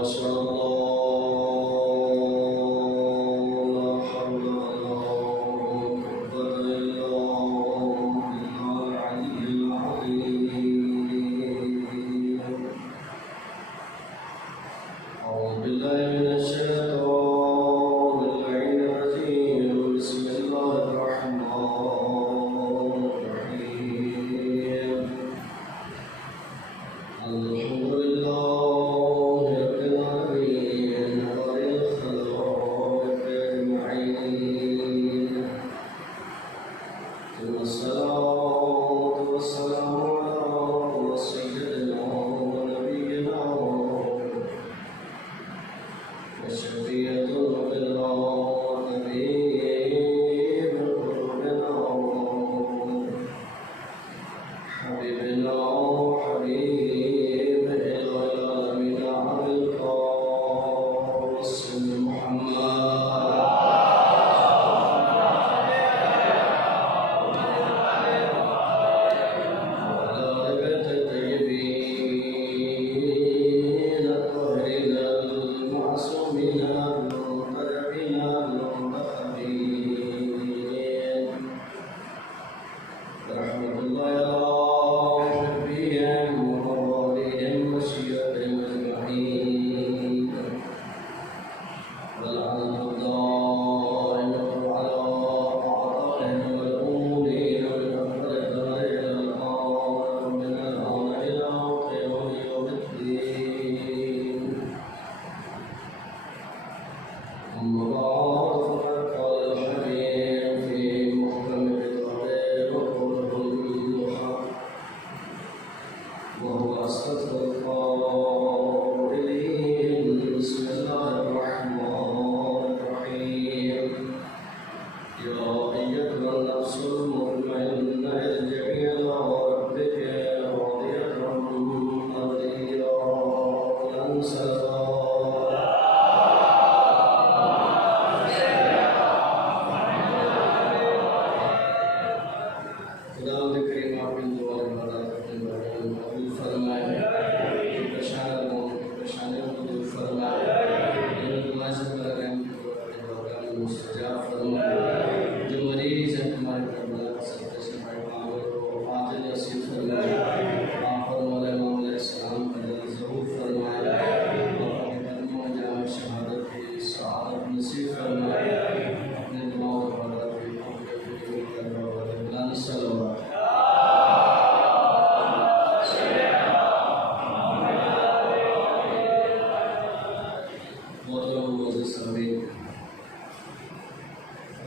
وأشهد أن لا حول ولا قوة إلا بالله العلي العظيم. أعوذ بالله من الشيطان اللعين الرجيم. بسم الله الرحمن الرحيم. الحمد لله رب العالمين خير الخلائق أجمعين، ثم الصلاة والسلام على سيدنا ونبينا وشفيع ذنوبنا وحبيب قلوبنا حبيبنا وحبيب العالمين أبي القاسم محمد وعلى آل بيت الطيبين الطاهرين المعصومين المنتجبين المنتخبين رحمة الله على حبهم ومواليهم وشيعهم أجمعين، والعلم الدائم على أعدائهم والأمورين والأفضل إلى الآن من الآن إلى قيام يوم الدين. أما بعد فقد قال الحكيم في محكم كتابه وقوله الحق وهو أصدق القائلين. بسم الله الرحمن الرحيم. يا أيتها النفس المطمئنة ارجعي إلى ربك راضية مرضية لن خدا کریم آپ کی دعا عبادت اپنے بڑے قبول فرمائے، پریشانیوں کو دور فرمائے، تمہارے سے بڑا رحم اپنے مستجاب فرمائے، جو مریض ہے تمہارے کربلا کا صدقہ شفاء معاملے کو عاجل نصیب فرمائے، آپ پر مولا امام علیہ السلام کا جلد ظہور فرمائے، اور اپنے قدموں میں جامع شہادت کی سعادت نصیب فرمائے، اپنے دعاؤں اور عبادت کی قبول بلند صلوات.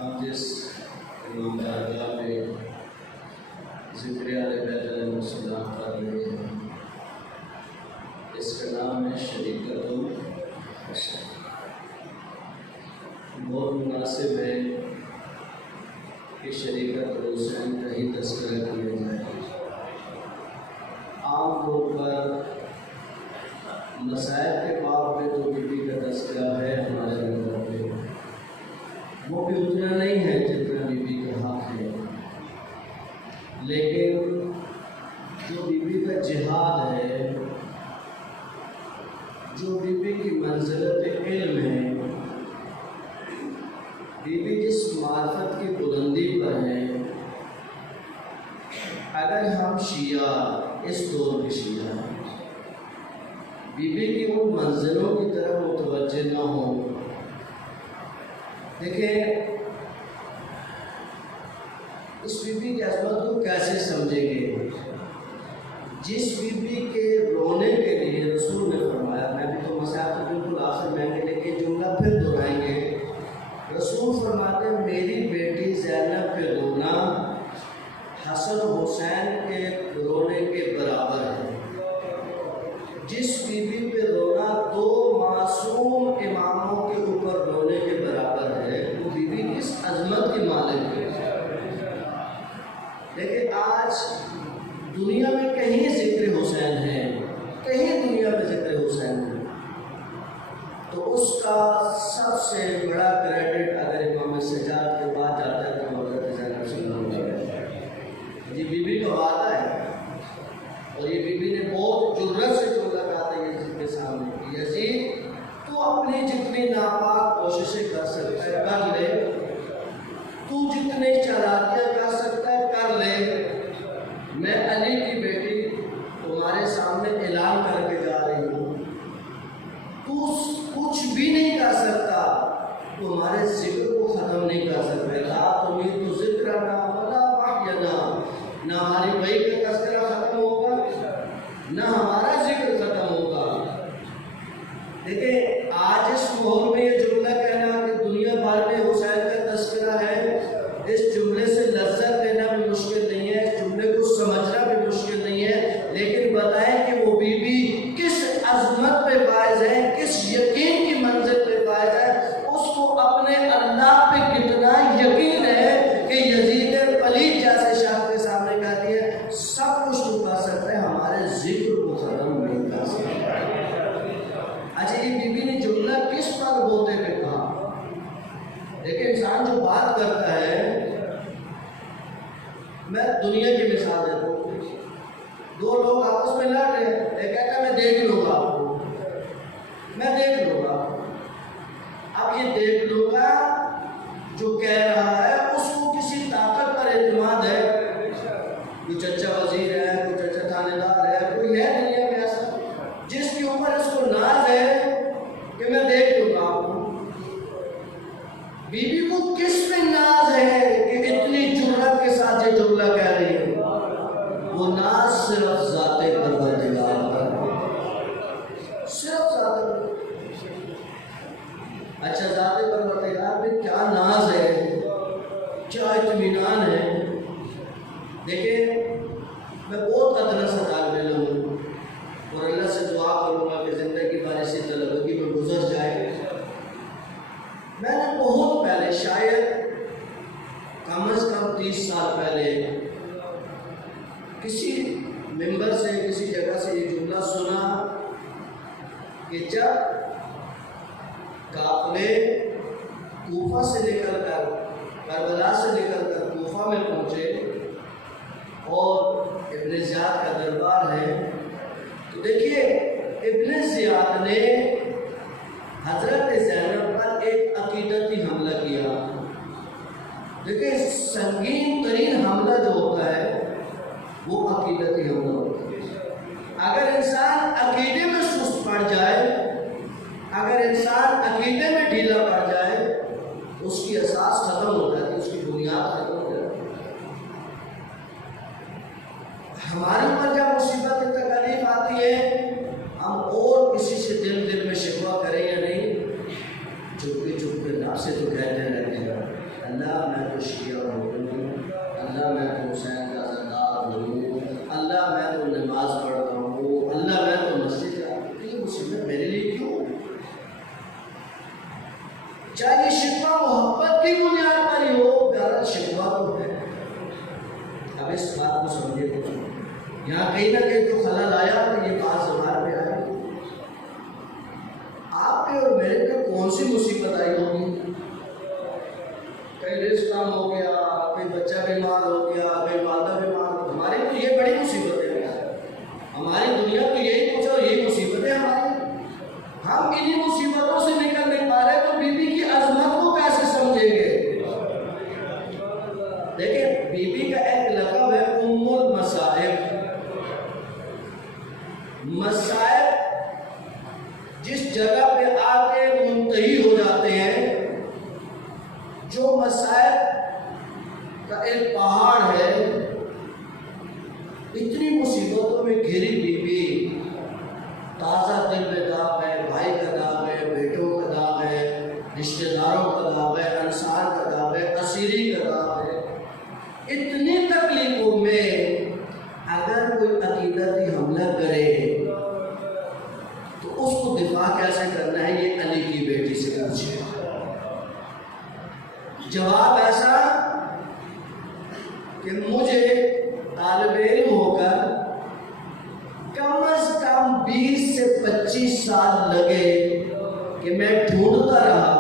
آپ جس امام درگاہ میں ذکر اہل بیت علیہ السلام کر رہے ہیں، اس کا نام ہے شریعت الحسین. بہت مناسب ہے کہ شریعت الحسین کا ہی تذکرہ کیا جائے. عام طور پر مسائل کے باب میں تو بی بی کا تذکرہ ہے ہمارے اندر پہ، وہ بھی اتنا نہیں ہے جتنا بی بی کا حق ہے، لیکن جو بی بی کا جہاد ہے، جو بی بی کی منزلت علم ہے، بی بی جس معرفت کی بلندی پر ہے، اگر ہم شیعہ اس دور کے شیعہ ہیں بی بی کی ان منزلوں کی طرف متوجہ نہ ہوں. دیکھیں اس بی بی کی عظمت کو کیسے سمجھیں گے؟ جس بی بی کے رونے کے لیے رسول نے فرمایا، میں بھی تو مسائل تو بالکل آخر میں نے لیکن جملہ پھر دہرائیں گے. رسول فرماتے ہیں میری بیٹی زینب کے رونا حسن و حسین کے رونے کے برابر ہے. جس بی بی پہ رونا دو معصوم اماموں کے اوپر رونے کے برابر ہے، وہ بی بی کس عظمت کی مالک ہے. لیکن آج دنیا میں کہیں ذکر حسین ہے، کہیں دنیا میں ذکر حسین ہے، تو اس کا سب سے بڑا کریڈٹ اگر امام سجاد کے بعد جاتا ہے تو حضرت زینب صلی اللہ علیہ وسلم. یہ بی بی کا وعدہ ہے، اور یہ بی بی نے بہت جرأت سے جو لگاتے ہیں یزید کے سامنے کہ یزید انسان جو بات کرتا ہے، میں دنیا کی مثال دیتا ہوں، دو لوگ آپس میں لڑ رہے ہیں، ایک کہتا ہے میں دیکھ لوں گا آپ کو، میں دیکھ لوں گا۔ اب یہ دیکھ لوں گا جو کہہ رہا ہے اس کو کسی طاقت پر اعتماد ہے، کوئی چچا وزیر ہے، کوئی چچا تھانے دار ہے، کوئی ہے دنیا میں ایسا جس کے اوپر اس کو ناز ہے کہ میں دیکھ لوں گا آپ کو۔ بی بی کو کس پہ ناز ہے کہ اتنی جرأت کے ساتھ یہ جملہ کہہ رہی ہے؟ وہ ناز صرف ذات پروردگار پر، صرف ذات۔ اچھا ذات پروردگار پہ کیا ناز ہے، کیا اطمینان ہے؟ دیکھیں میں بہت ادنا سا طالب علم ہوں اور اللہ سے دعا کروں گا کہ زندگی بھر اسی طلبگی میں گزر جائے۔ میں نے بہت پہلے، شاید کم از کم 30 سال پہلے، کسی ممبر سے، کسی جگہ سے یہ جملہ سنا کہ جب قافلے کوفہ سے نکل کر، کربلا سے نکل کر کوفہ میں پہنچے اور ابن زیاد کا دربار ہے، تو دیکھیے ابن زیاد نے حضرت زینب پر ایک عقیدتی حملہ کیا۔ دیکھیں سنگین ترین حملہ جو ہوتا ہے وہ عقیدتی حملہ ہوتا ہے۔ اگر انسان عقیدے میں سست پڑ جائے، اگر انسان عقیدے میں ڈھیلا پڑ جائے، اس کی اساس ختم ہو جاتی ہے، اس کی بنیاد ختم ہو جاتی ہے۔ ہمارے اوپر جب مصیبت تکلیف آتی ہے، ہم اور کسی سے دل میں شکوہ کریں یا نہیں، چپ کے نام سے تو کہتے رہتے ہیں اللہ میں تو شیعہ ہوں، اللہ میں تو حسین کا زندار ہوں، اللہ میں تو نماز پڑھتا ہوں، اللہ میں تو مسجد جاتا ہوں۔ یہ مصیبت میرے لیے کیوں؟ چاہے شکوہ محبت کی بنیاد پر ہی ہو، غلط شکوہ تو ہے۔ اب اس بات کو سمجھے تو یہاں کہیں نہ کہیں تو خلل آیا تو یہ بات زبان پہ آئی۔ آپ پہ اور میرے پہ کون سی مصیبت آئی ہوگی؟ کہیں رزق کم ہو گیا، کوئی بچہ بیمار ہو گیا، کوئی والدہ بیمار ہو گیا، ہماری تو یہ بڑی مصیبت ہے۔ ہماری دنیا تو یہی کچھ اور یہی مصیبت ہے ہماری۔ ہم انہی مصیبتوں سے نکل نہیں پا رہے تو بی بی کی عظمت کو کیسے سمجھیں گے؟ دیکھیں بی بی کا ایک لقب ہے ام المصائب۔ مصائب جس جگہ پہ آ کے منتہی ہو جاتے ہیں، جو مصائب کا ایک پہاڑ ہے، اتنی مصیبتوں میں گھری بی بی، تازہ دل میں داغ ہے، بھائی کا داغ ہے، بیٹوں کا داغ ہے، رشتہ داروں کا داغ ہے، انصار کا داغ ہے، اسیری کا داغ ہے۔ اتنی تکلیفوں میں اگر کوئی عقیدتی حملہ کرے تو اس کو دفاع کیسے کرنا ہے، یہ علی کی بیٹی سے پوچھے۔ جواب ایسا کہ مجھے طالب علم ہو کر کم از کم 20 سے 25 سال لگے کہ میں ڈھونڈتا رہا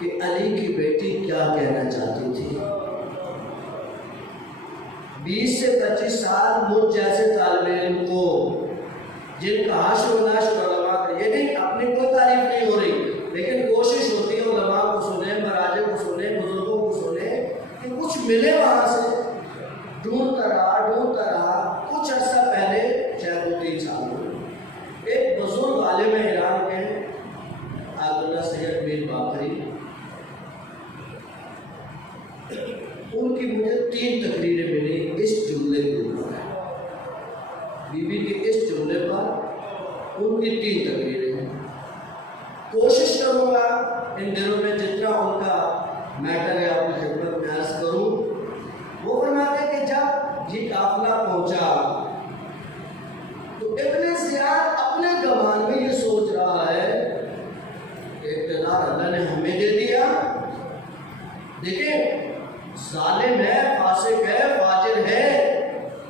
کہ علی کی بیٹی کیا کہنا چاہتی تھی۔ 20 سے 25 سال مجھ جیسے طالب علم کو، جن کا حشر و نشر علماء کا، یہ نہیں اپنی کوئی تعریف نہیں ہو رہی، لیکن کوشش ہوتی ہے علماء کو سنیں، مراجع کو سنیں، بزرگوں کو سنیں کہ کچھ ملے وہاں سے۔ ڈھونڈتا رہا کچھ عرصہ پہلے، شاید 2-3 سال ہو، ایک بزرگ عالم ایران کے عبداللہ سید میر باقری، ان کی مجھے 3 تقریریں ملی اس جملے کے اوپر، بی بی کے اس جملے پر ان کی 3 تقریریں ہیں۔ کوشش کروں گا ان دنوں میں جتنا ان کا میٹر ہے آپ کی خدمت میں عرض کروں۔ وہ فرماتے کہ جب یہ قافلہ پہنچا تو ابن زیاد اپنے گمان میں یہ سوچ رہا ہے کہ اقتدار اللہ نے ہمیں دے دیا۔ دیکھیں ظالم ہے، فاسق ہے، فاجر ہے،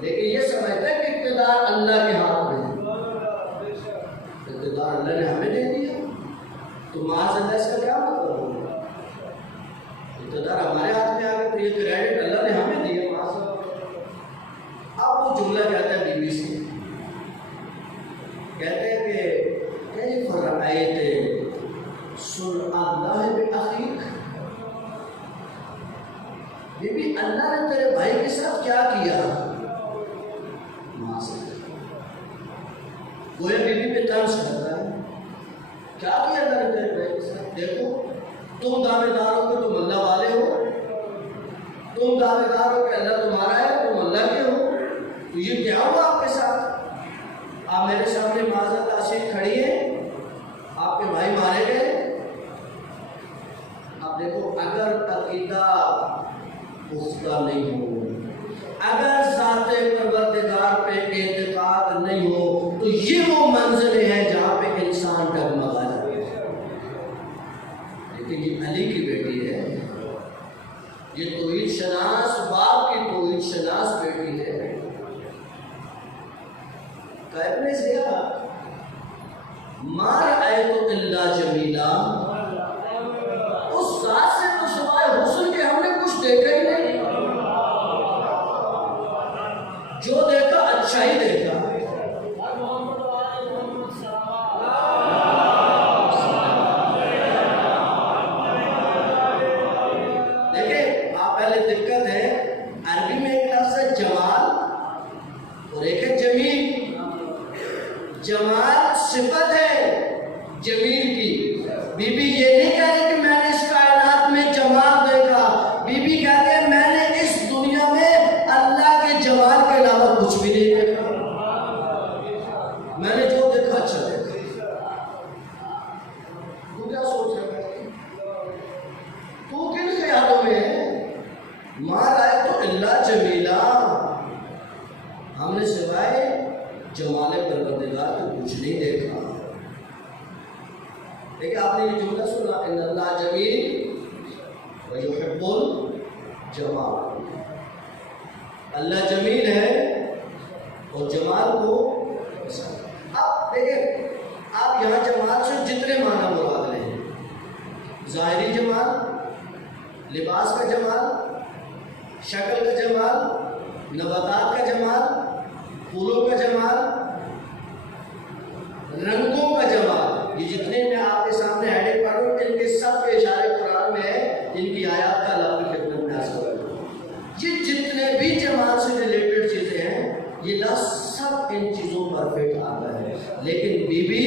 لیکن یہ سمجھتا ہے کہ اقتدار اللہ کے ہاتھ میں ہے، اقتدار اللہ نے ہمیں دے دیا، تو معاذ اللہ اس کا کیا مطلب ہوگا؟ اقتدار ہمارے ہاتھ میں آ گیا تو یہ کریڈٹ اللہ نے ہمیں دیا وہاں سے۔ اب وہ جملہ کہتا ہے بیوی سے، کہتے ہیں کہ کیف رأیت صنع اللہ بأخیک، بی بی اللہ نے تیرے بھائی کے ساتھ کیا کیا؟ ماں سے گویا بی بی پہ طنز کر رہا ہے، کیا کیا اللہ نے تیرے بھائی کے ساتھ؟ دیکھو تم دعوے دار ہو کہ تم اللہ والے ہو، تم دعوے دار ہو کہ اللہ تمہارا ہے، تم اللہ کے ہو، تو یہ کیا ہوا آپ کے ساتھ؟ آپ میرے سامنے معذرت تاشید کھڑی ہے، آپ کے بھائی مارے گئے۔ آپ دیکھو اگر عقیدہ پختہ نہیں ہو، اگر ذات پروردگار پہ اعتقاد نہیں ہو تو یہ وہ منزلیں ہیں جہاں پہ انسان ڈگمگا جاتا ہے۔ لیکن یہ علی کی بیٹی ہے، یہ توحید شناس باپ کی توحید شناس بیٹی ہے۔ ابن زیاد ما رأیت الا جمیلا، اس ذات سے تو سوائے حسن کے ہم نے کچھ دیکھا ہی نہیں، جو دیکھا اچھا ہی دیکھا۔ دیکھیں آپ پہلے دقت ہے، عربی میں ایک لفظ ہے جمال اور ایک ہے جمیل۔ جمال صفت ہے جمیل کی، بی بی یہ نہیں کہہ رہی کہ میں نے اس کائنات میں جمال دیکھا، بی بی کہتے ہیں میں نے اس دنیا میں اللہ کے جمال کے علاوہ کچھ بھی نہیں دیکھا، میں نے جو دیکھا اچھا دیکھا۔ تو کیا سوچ رہا ہے؟ تو کن خیالوں میں ہے؟ ما رأیت الا جمیلا، ہم نے سوائے جمال پروردگار کو کچھ نہیں دیکھا۔ دیکھیں آپ نے یہ جملہ سنا، ان اللہ جمیل ویحب الجمال، اللہ جمیل ہے اور جمال کو پسند۔ اب دیکھیں آپ یہاں جمال سے جتنے معنی مراد لیں، ظاہری جمال، لباس کا جمال، شکل کا جمال، نباتات کا جمال، پھولوں کا جمال، رنگوں کا جمال، یہ جتنے میں آپ کے سامنے ہیڈنگ پڑھ رہا ہوں ان کے سب کے اشارے قرآن میں ہے، ان کی آیات کا اللہ کی خدمت میں حاصل ہے۔ یہ جتنے بھی جمال سے ریلیٹڈ چیزیں ہیں یہ لفظ سب ان چیزوں پر فٹ آتا ہے، لیکن بی بی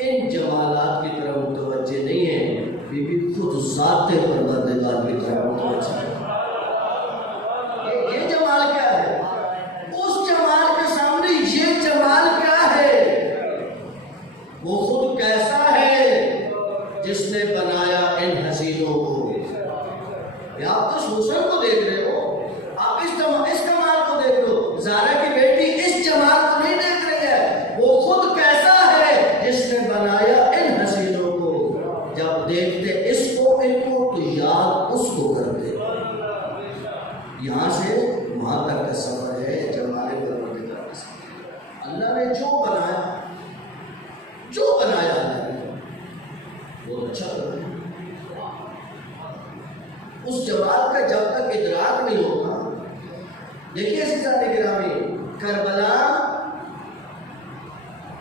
ان جمالات کی طرف متوجہ نہیں ہے، بی بی خود ذات پروردگار کی طرف متوجہ ہے۔ یہ جمال کیا ہے؟ اس جمال کے سامنے یہ جمال کیا ہے؟ وہ خود کیسا ہے جس نے بنایا ان حسینوں کو؟ یا آپ تو حسن کو دیکھ رہے ہو، آپ اس کمال کو دیکھ رہے ہو، زارا کی بیٹی اس جمال کو نہیں دیکھ رہی ہے، وہ خود کیسا ہے جس نے بنایا ان حسینوں کو؟ جب دیکھتے اس کو ان کو تو یاد اس کو کرتے۔ یہاں سے وہاں تک کا سفر ہے جمال پروردگار کا سفر۔ اللہ نے جو بنایا اللہ نے وہ اچھا کر رہا ہے۔ اس جمال کا جب تک ادراک نہیں ہوگا، دیکھیے عزیزان گرامی، کربلا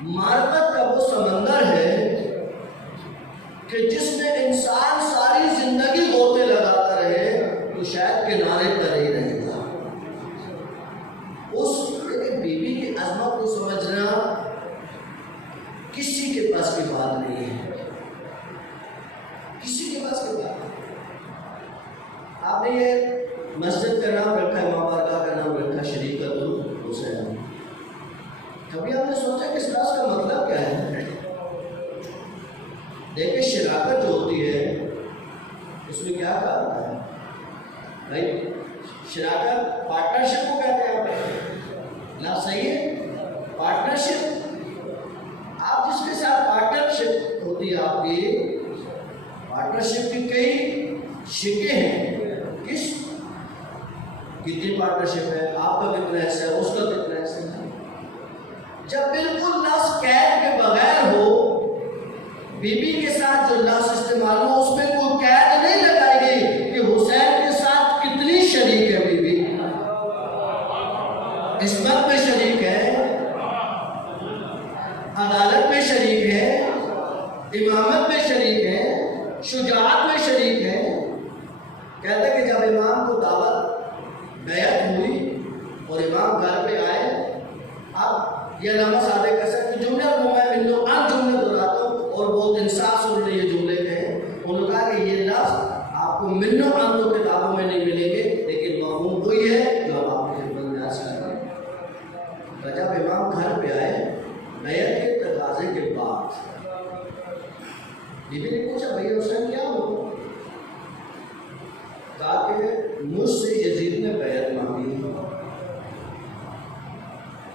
معرفت کا وہ سمندر ہے کہ جس میں انسان ساری زندگی غوطے لگاتا رہے تو شاید کنارے پر ہی رہے گا۔ اس بی بی کی عظمت کو سمجھنا کسی کے پاس کی بات نہیں ہے، کسی کے پاس کی بات نہیں۔ آپ نے یہ مسجد کا نام رکھا ہے، ماں بارگاہ کا نام رکھا شریعت الحسین، کبھی آپ نے سوچا کہ اس راز کا مطلب کیا ہے؟ دیکھیں شراکت جو ہوتی ہے اس میں کیا کہا ہے بھائی؟ شراکت پارٹنرشپ کو کہتے ہیں، لا صحیح ہے پارٹنرشپ۔ آپ جس کے ساتھ پارٹنرشپ ہوتی ہے، آپ کی پارٹنرشپ کی کئی شکیں ہیں، کتنی پارٹنرشپ ہے، آپ کا کتنا حصہ ہے، اس کا کتنا حصہ ہے۔ جب بالکل لفظ قید کے بغیر ہو، بی بی کے ساتھ جو لفظ استعمال ہو اس میں کوئی قید نہیں لگائے گی کہ کہتا ہے کہ جب امام کو دعوت بیعت ہوئی اور امام گھر پہ آئے، اب یہ علامہ صادق کا ساتھ جملے اور میں ملوں ان جملے دہراتا ہوں اور بہت انصاف سے انہوں نے یہ جملے کہے. انہوں نے کہا کہ یہ لفظ آپ کو منو ان تو کتابوں میں نہیں ملیں گے، لیکن مفہوم وہی ہے جو اب آپ کی خدمت میں عرض کر رہے ہیں. جب امام گھر پہ آئے بیعت کے تقاضے کے بعد بی بی نے پوچھا بھیا حسین کیا ہو؟ کہا کہ مجھ سے یزید نے بیعت مانگی.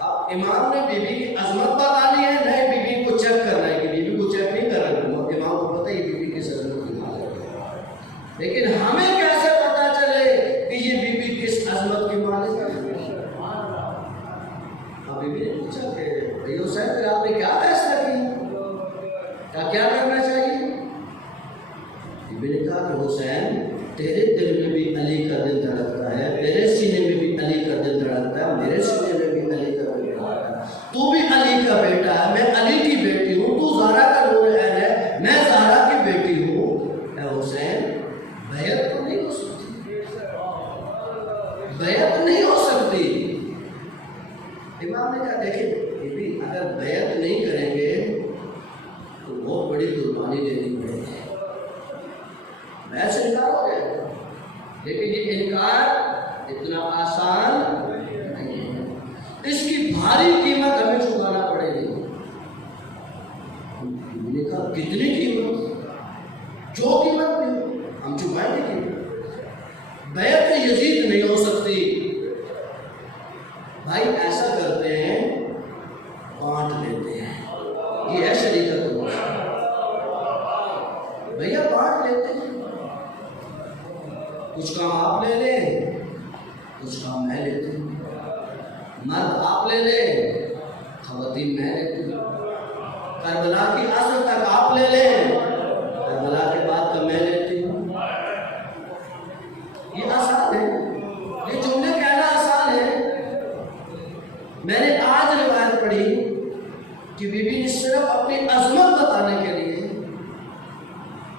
اب امام نے بی بی کی عظمت بتانی ہے، نہیں بی بی کو چیک کرنا ہے کہ بی بی کو چیک نہیں کر رہا. امام کو پتہ ہی بی بی کس عظمت کی مالک ہے، لیکن ہمیں کیسے پتہ چلے کہ یہ بی بی کس عظمت کی مالک ہے؟ اب بی بی نے پوچھا کہ بھئی حسین پھر آپ نے کیا فیصلہ کیا؟ کیا کرنا چاہیے؟ بی بی نے کہا کہ حسین تیرے دل میں بھی علی کا دل دھڑکتا ہے، تیرے سینے میں بھی علی کا دل دھڑکتا ہے، میرے سینے میں بھی علی کا دل دھڑکتا ہے. تو بھی علی کا بیٹا ہے، میں علی کی بیٹی ہوں. تو زہرا کا نور عین ہے، میں زہرا کی بیٹی ہوں. اے حسین بیعت تو نہیں ہو سکتی، بیعت نہیں ہو سکتی. امام نے کہا دیکھیں بی بی اگر بیعت نہیں کریں گے تو بہت بڑی قربانی دینی پڑے گی. بیعت سے انکار ہو گیا، لیکن یہ انکار اتنا آسان نہیں ہے، اس کی بھاری قیمت ہمیں چکانا پڑے گی. میں نے کہا کتنی قیمت؟ جو قیمت نہیں ہم چکائیں گے قیمت. بیعت یزید نہیں ہو سکتی. بھائی ایسا کرتے ہیں بانٹ لیتے ہیں، یہ ہے شریعت. بھیا بانٹ لیتے ہیں، کچھ کام آپ لے لیں کچھ کام میں لیتے ہوں. مرد آپ لے لیں خواتین میں لیتی ہوں. کربلا کی عصر تک آپ لے لیں، کربلا کے بعد کا میں لیتی ہوں. یہ آسان ہے، یہ جملے کہنا آسان ہے. میں نے آج روایت پڑھی کہ بی بی نے صرف اپنی عظمت بتانے کے لیے،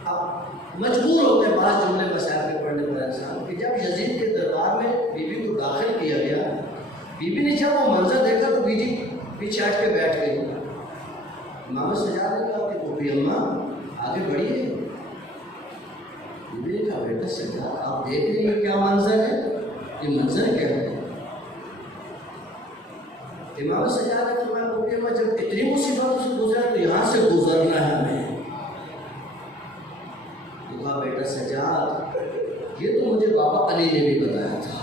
اب مجبور ہوتے ہیں بعض جملے مسائل کے پڑھنے پر انسان، کہ جب یزید کے دربار میں بی بی کو داخل کیا گیا، بی بی نے جب وہ منظر دیکھا تو بی جی پیچھے ہٹ کے بیٹھ گئی. امام سجاد نے کہا کہ پھوپھی اماں آگے بڑھیے. بی بی نے کہا بیٹا سجاد آپ دیکھ رہے ہیں کیا منظر ہے، یہ منظر کیا ہے؟ امام سجاد نے فرمایا پھوپھی اماں جب اتنی مصیبت سے گزرا تو یہاں سے گزرنا ہے ہمیں. تو کہا بیٹا سجاد یہ تو مجھے بابا علی نے بھی بتایا تھا.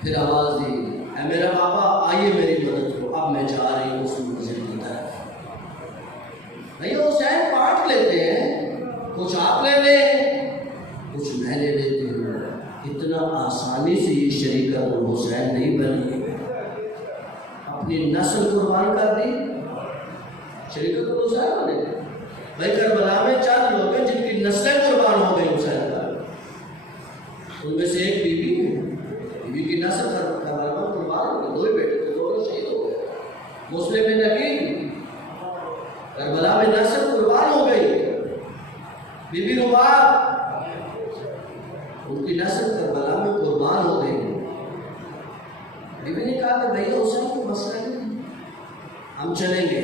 پھر آواز دی اے میرا بابا آئیے میری مدد کرو، اب میں جا رہی ہوں اس منزل کی طرف. بھئی حسین بانٹ لیتے ہیں، کچھ آپ لے لیں کچھ میں لے لیتی ہوں. اتنا آسانی سے یہ شریکت حسین نہیں بنی. اپنی نسل قربان کر دی، شریکت حسین بنے. بھائی کربلا میں چند لوگ ہیں جن کی نسلیں قربان ہو گئی حسین پر. ان میں سے ایک بی بی ہے، بی بی کی نسل کربلا میں قربان ہو گئی. دو ہی بیٹے تھے، دونوں شہید ہو گئے. مسلم بن عقیل کربلا میں نسل قربان ہو گئی. بی بی رباب ان کی نسل کربلا میں قربان ہو گئی. بی بی نے کہا کہ بھیا حسین کو مسئلہ نہیں، ہم چلیں گے.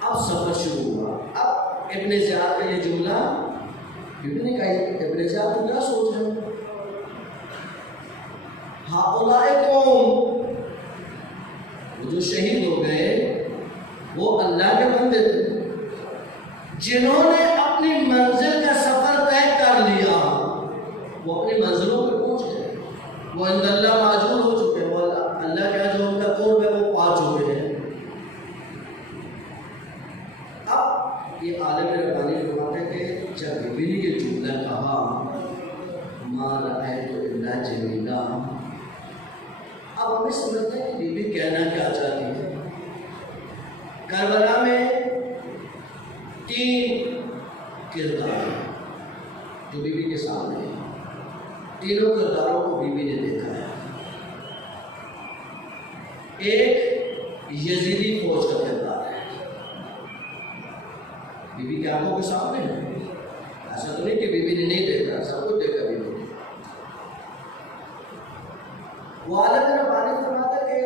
اب سفر شروع ہوا. اب ابن زیاد کا یہ جملہ بی بی نے کہا ابن زیاد تو کیا سوچ رہے ہیں؟ ہؤلاء قوم، وہ جو شہید ہو گئے وہ اللہ کے بندے تھے جنہوں نے اپنی منزل کا سفر طے کر لیا. وہ اپنی منزلوں پہ پہنچ گئے، وہ عند اللہ معجور ہو چکے ہیں، وہ اللہ کا جو ان کا قرب ہے وہ پا چکے ہیں. اب یہ عالم ربانی فرماتے ہیں کہ جب بی بی نے یہ جملہ کہا ما رأیت الا جمیلا، اب ہمیں سمجھتے ہیں کہ بی بی کہنا کیا چاہتی ہے. کربلا میں 3 کردار جو بی بی کے سامنے ہیں، تینوں کرداروں کو بی بی نے دیکھا ہے. ایک یزیدی فوج کا کردار ہے، بی بی کی آنکھوں کے سامنے ہے. ایسا تو نہیں کہ بیوی نے نہیں دیکھا، سب کچھ دیکھا بیوی نے۔ وہ عالم ربانی فرماتا کہ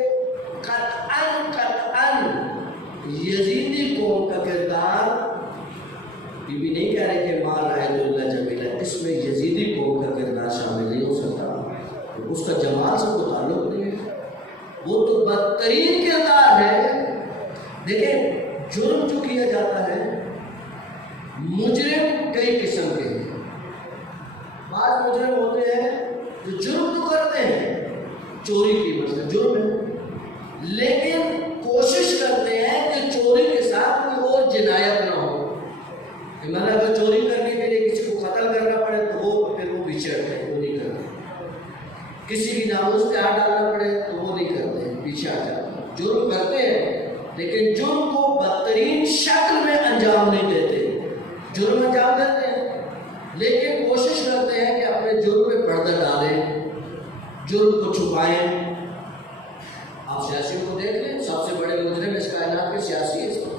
قطعاً یزیدی قوم کا کردار، بیوی نہیں کہہ رہے کہ ماں رائد اللہ جمیلہ، اس میں یزیدی قوم کا کردار شامل نہیں ہو سکتا، اس کا جمال سے کوئی تعلق نہیں ہے، وہ تو بدترین کردار ہے۔ دیکھیں جرم جو کیا جاتا ہے، مجرم کئی قسم کے ہیں۔ بعض مجرم ہوتے ہیں جو جرم تو کرتے ہیں، چوری کی مثلا جرم ہے، لیکن کوشش کرتے ہیں کہ چوری کے ساتھ کوئی اور جنایت نہ ہو۔ میں نے اگر چوری کرنے کے لیے کسی کو قتل کرنا پڑے تو وہ پھر وہ پیچھے ہٹتے ہیں، وہ نہیں کرتے۔ کسی کی ناموس پہ ہاتھ ڈالنا پڑے تو وہ نہیں کرتے ہیں، پیچھے ہٹ جاتے ہیں۔ جرم کرتے ہیں لیکن جرم کو بدترین شکل میں انجام نہیں دیتے۔ جرم انجام دیتے ہیں لیکن کوشش کرتے ہیں کہ اپنے جرم پہ پردہ ڈالیں، جرم کو چھپائیں۔ آپ سیاسیوں کو دیکھ لیں، سب سے بڑے مجرم اس کائنات کے سیاسی ہیں۔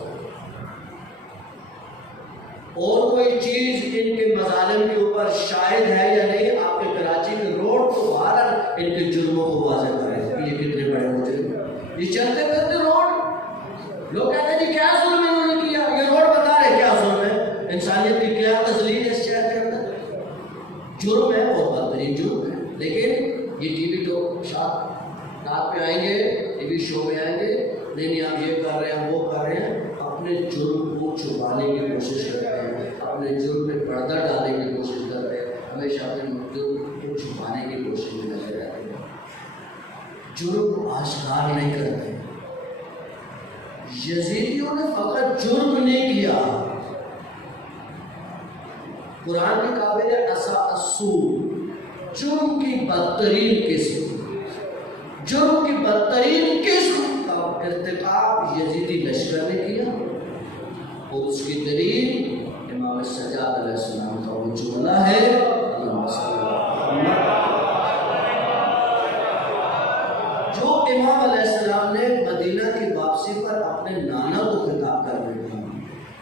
اور کوئی چیز ان کے مظالم کے اوپر شاہد ہے یا نہیں، آپ کے کراچی کے روڈ تو باہر ان کے جرموں کو واضح کریں کہ یہ کتنے بڑے مجرم۔ یہ چلتے پھرتے روڈ، لوگ کہتے ہیں جی کیا ظلم انہوں نے کیا، یہ روڈ بتا رہے کیا ظلم ہے، انسانیت کی کیا تذلیل ہے اس شہر کے اندر۔ جرم ہے، بہت بدترین جرم ہے، لیکن یہ ٹی وی تو شاید رات پہ آئیں گے، ٹی وی شو میں آئیں گے، نہیں آپ یہ کر رہے ہیں وہ کر رہے ہیں، اپنے جرم کو چھپانے کی کوشش کرتے ہیں، اپنے جرم میں پردہ ڈالنے کی کوشش کرتے ہیں، ہمیشہ اپنے جرم کو چھپانے کی کوشش میں لگے رہتے ہیں، جرم کو آشکار نہیں کرتے۔ یزیدیوں نے فقط جرم نہیں کیا، قرآن کی قابل السوء، جرم کی بدترین قسم، جرم کی بدترین قسم کا ارتکاب یزیدی لشکر نے کیا، اور اس کی دلیل امام سجاد علیہ السلام کا وہ جملہ ہے، اللہم صلی اللہ علیہ وسلم، جو امام علیہ السلام نے مدینہ کی واپسی پر اپنے نانا کو خطاب کر رہے تھے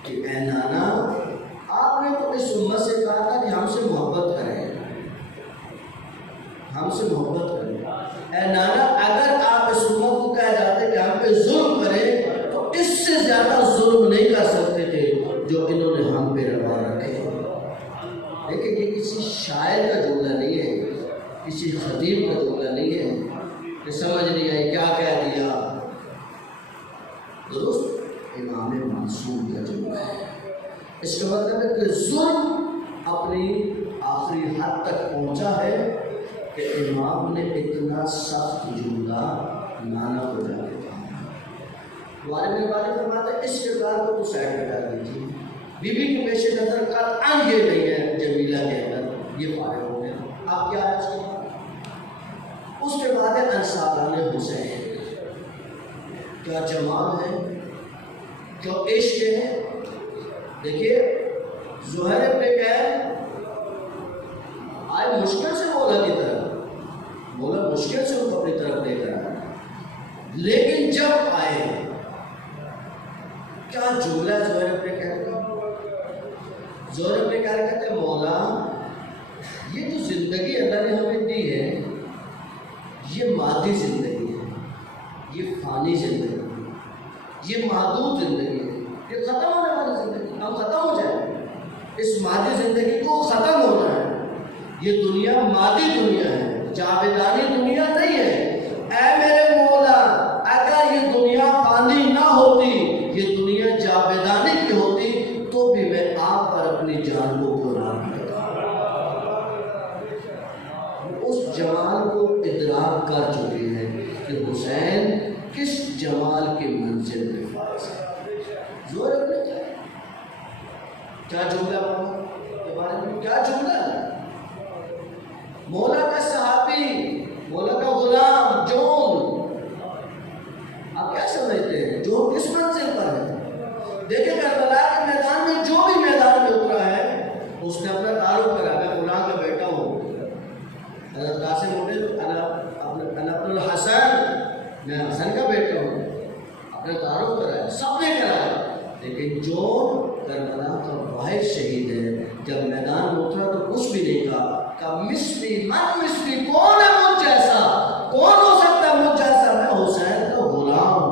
کہ اے نانا، آپ نے تو اس امت سے کہا تھا کہ ہم سے محبت کریں، ہم سے محبت کریں، اے نانا اگر آپ اس امت کو کہہ جاتے کہ ہم پہ ظلم کریں تو اس سے زیادہ ظلم نہیں کر سکتے تھے جو انہوں نے ہم پہ روا رکھے۔ لیکن یہ کسی شاعر کا جملہ نہیں ہے، کسی خطیب کا جملہ نہیں ہے کہ سمجھ نہیں آئی کیا کہہ دیا، درست امام معصوم کا جملہ ہے۔ اس کا مطلب ہے کہ ظلم اپنی آخری حد تک پہنچا ہے کہ امام نے اتنا سخت جملہ نانا کو جا کے کہا۔ ہمارے میرے والد فرماتے ہیں اس کردار کو تو سائڈ پہ کر دیجیے، بیوی کے پیش نظر قطعاً یہ نہیں ہے جمیلہ کے اندر، یہ فارغ ہو گیا، آپ کیا ہے اس کے بعد؟ اس کے بعد ہے انصاران حسین، کیا جمال ہے، کیا عشق ہے۔ دیکھیے زہیر ابن کیف آئے مشکل سے مولا کی طرف، مولا مشکل سے ان کو اپنی طرف لے کر آئے، لیکن جب آئے کیا جملہ ہے زہیر ابن کیف کا؟ زہیر ابن کیف کہتے ہیں مولا یہ جو زندگی اللہ نے ہمیں دی ہے یہ مادی زندگی ہے، یہ فانی زندگی ہے، یہ محدود زندگی ہے، یہ ختم ہونے والی زندگی، ہم ختم ہو جائیں، اس مادی زندگی کو ختم ہونا ہے، یہ دنیا مادی دنیا ہے، جاویدانی دنیا نہیں ہے۔ اے میرے مولا اگر یہ دنیا فانی نہ ہوتی، یہ دنیا جاویدانی کی ہوتی تو بھی میں آپ پر اپنی جان کو قربان کرتا۔ اس جمال کو ادراک کر چکے ہیں کہ حسین کس جمال کی منزل میں فائز ہے۔ زور اپنے کیا جملہ کے بارے میں کیا جملہ ہے؟ مولا کا صحابی، مولا کا غلام جون، آپ کیا سمجھتے ہیں جون کس منزل پر ہے؟ دیکھیں کربلا کے میدان میں جو بھی میدان میں اترا ہے اس نے اپنا تعارف کرا، میں غلام کا بیٹا ہوں، حضرت قاسم ہوتے انا ابن الحسن، میں حسن کا بیٹا ہوں، اپنا تعارف کرا ہے، سب نے کرا ہے، لیکن جون کربلا کا واحد شہید ہے. جب میدان میں اترا تو کچھ بھی نہیں کہا مثلی من مثلی، کون ہے مجھ جیسا، کون ہو سکتا ہے مجھ جیسا، میں حسین کا غلام ہوں.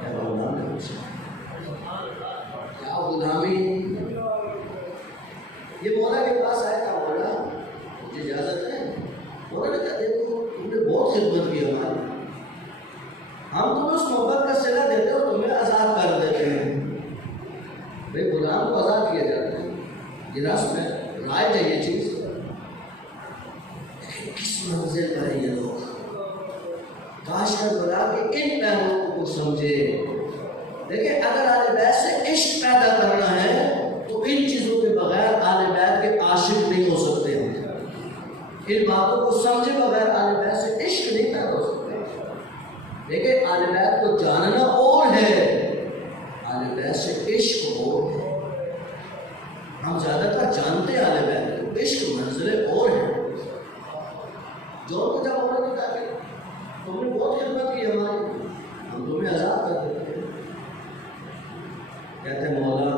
کیا غلام ہے حسین، کیا غلامی. یہ مولا کے پاس آیا تھا، مولا مجھے اجازت ہے. مولا نے کہا دیکھو تم نے بہت خدمت کی ہماری، ہم تمہیں اس محبت کا صلہ دیتے ہو، تمہیں آزاد کر دیتے ہیں. بھائی غلام کو آزاد کیا جاتا ہے، یہ رسم ہے، رائج ہے یہ چیز. کس منزل پر ہے یہ لوگ. کاش کربلا کے ان پہلوؤں کو سمجھے. دیکھیں اگر اہل بیت سے عشق پیدا کرنا ہے تو ان چیزوں کے بغیر اہل بیت کے عاشق نہیں ہو سکتے. ان باتوں کو سمجھے بغیر اہل بیت سے عشق نہیں پیدا ہو سکتے. دیکھیں اہل بیت کو جاننا اور ہے، اہل بیت سے عشق اور ہے. ہم زیادہ تر جانتے ہیں اہل بیت کو، عشق منزلیں اور ہیں. جو کو جب عمر نے کہا کہ تم نے بہت خدمت کی ہماری، ہم تمہیں آزاد کر دیتے ہیں. کہتے ہیں مولا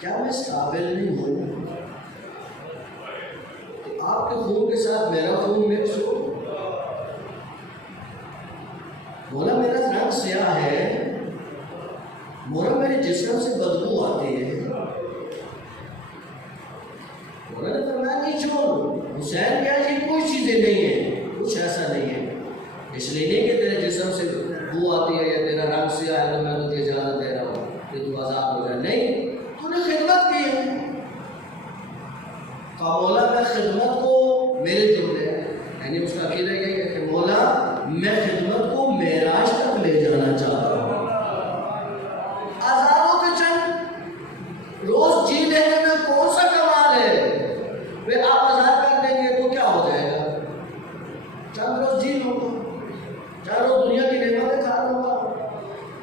کیا میں اس قابل نہیں ہوں کہ آپ کے خون کے ساتھ میرا خون مکس ہو. مولا میرا رنگ سیاہ ہے، مولا میرے جسم سے بدبو آتی ہے. مولا نے فرمایا نہیں چھوڑ، حسین کیا یہ کوئی چیزیں نہیں ہیں، کچھ ایسا نہیں ہے. اس لیے نہیں کہ تیرے جسم سے بو آتی ہے یا تیرا رنگ سیاہ ہے تو میں تجھے اجازت دے رہا ہوں کہ تو آزاد ہو جائے. نہیں، تو نے خدمت کی ہے. مولا میں خدمت کو میرے جملے ہیں، یعنی اس کا عقیدہ یہ ہے کہ مولا میں خدمت کو معراج تک لے جانا چاہتا ہوں. آزادوں کے چند روز جی لینے میں کون سا کمال ہے؟ پھر آپ آزاد کر دیں گے تو کیا ہو جائے گا؟ چند روز جی لوں گا، چند روز دنیا کی نعمتیں کھا لوں گا،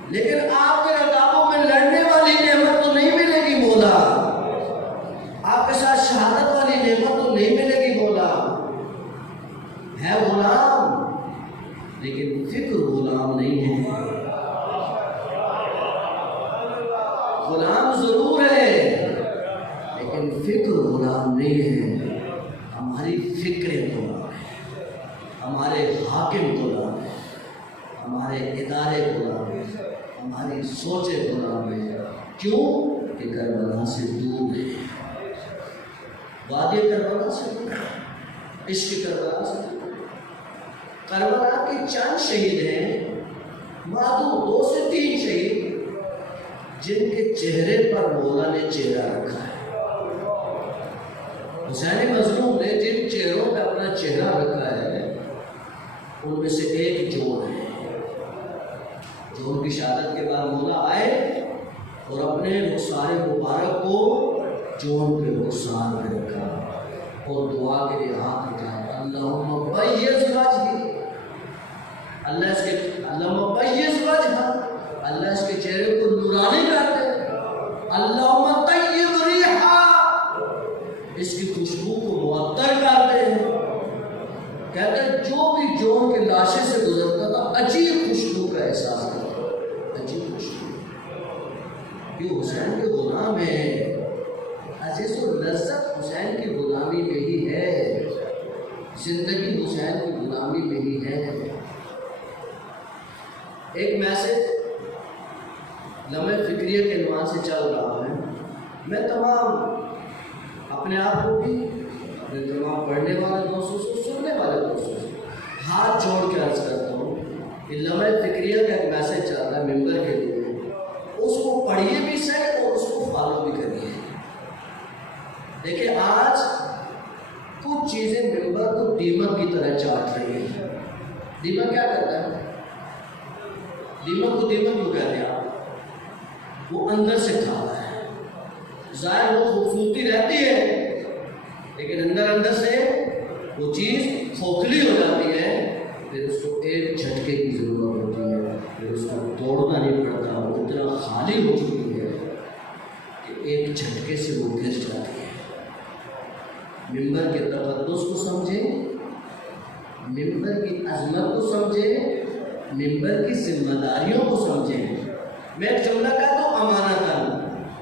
لیکن آپ کے رقابوں میں لڑنے والی نعمت تو نہیں ملے گی مولا. آپ کے ساتھ شہادت والی نعمت تو نہیں ملے گی مولا. ہے غلام لیکن فکر غلام نہیں ہے. غلام ضرور ہے لیکن فکر غلام نہیں ہے. ہماری فکریں غلام ہیں، ہمارے حاکم غلام ہیں، ہمارے ادارے غلام ہیں، ہماری سوچیں غلام ہیں. کیوں کہ کربلا سے دور ہے. وادی کربلا سے دور، عشق کربلا سے دور. کربلا کے چند شہید ہیں، معدود 2 سے 3 شہید جن کے چہرے پر مولا نے چہرہ رکھا ہے. حسین مظلوم نے جن چہروں پہ اپنا چہرہ رکھا ہے ان میں سے ایک جون ہے. جون کی شہادت کے بعد مولا آئے اور اپنے رخسار مبارک کو جون کے رخسار پہ رکھا اور دعا کے لیے ہاتھ اٹھایا. اللہم بیض وجہی، اللہ اس کے اللہم بیض وجہہ، اللہ اس کے چہرے کو نورانی کر دے. اللہم طیب ریحا، اس کی خوشبو کو معطر کر دے. کہتے ہیں جو بھی جون کے لاشے سے گزرتا تھا عجیب خوشبو کا احساس کرتا، عجیب خوشبو. یہ حسین کے غلام ہے. عزیز و لذت حسین کی غلامی میں ہی ہے، زندگی حسین کی غلامی میں ہی ہے. ایک میسج لمحہ فکریہ کے عنوان سے چل رہا ہے. میں تمام اپنے آپ کو بھی، اپنے تمام پڑھنے والے دوستوں سے، سننے والے دوستوں سے ہاتھ جوڑ کے عرض کرتا ہوں کہ لمحہ فکریہ کا ایک میسج چل رہا ہے ممبر کے لیے، اس کو پڑھیے بھی صحیح اور اس کو فالو بھی کریے. دیکھیں آج کچھ چیزیں ممبر کو دیمک کی طرح چاٹ رہی ہیں. دیمک کیا کرتا ہے؟ دیمک کو دیمک کیوں کہتے ہیں آپ؟ وہ اندر سے کھاتا ہے. ظاہر وہ خوبصورتی رہتی ہے لیکن اندر سے وہ چیز کھوکھلی ہو جاتی ہے. پھر اس کو ایک جھٹکے کی ضرورت ہوتی ہے، پھر اس کو توڑنا نہیں پڑتا، وہ اتنا خالی ہو چکی ہے کہ ایک جھٹکے سے وہ گر جاتی ہے. ممبر کے تقدس کو سمجھیں، ممبر کی عظمت کو سمجھیں، ممبر کی ذمہ داریوں کو سمجھیں. میں ایک جملہ کہتا ہوں امانتاً،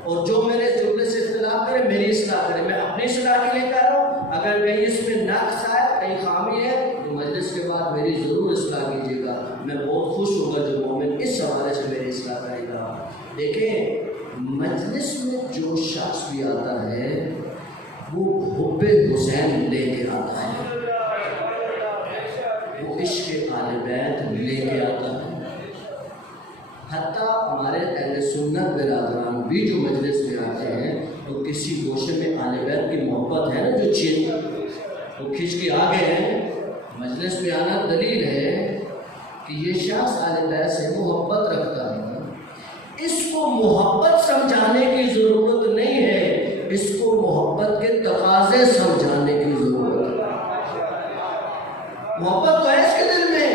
اور جو میرے جملے سے اختلاف کرے میری اصلاح کرے، میں اپنی اصلاح کے لیے کہہ رہا ہوں، اگر کہیں اس میں نقص ہے کہیں خامی ہے تو مجلس کے بعد میری ضرور اصلاح کیجیے گا، میں بہت خوش ہوں گا جو مومن اس حوالے سے میری اصلاح کرے گا۔ دیکھیں مجلس میں جو شخص بھی آتا ہے وہ حب حسین لے کے آتا ہے، وہ عشق آل بیت لے کے آتا ہے۔ حتیٰ ہمارے اہل سنت برادران بھی جو مجلس میں آتے ہیں تو کسی گوشے میں آل بیت کی محبت ہے نا، جو وہ کھینچ کے آگے ہیں، مجلس میں آنا دلیل ہے کہ یہ شخص آل بیت سے محبت رکھتا ہے۔ اس کو محبت سمجھانے کی ضرورت نہیں ہے، اس کو محبت کے تقاضے سمجھانے کی ضرورت ہے۔ محبت تو ہے اس کے دل میں،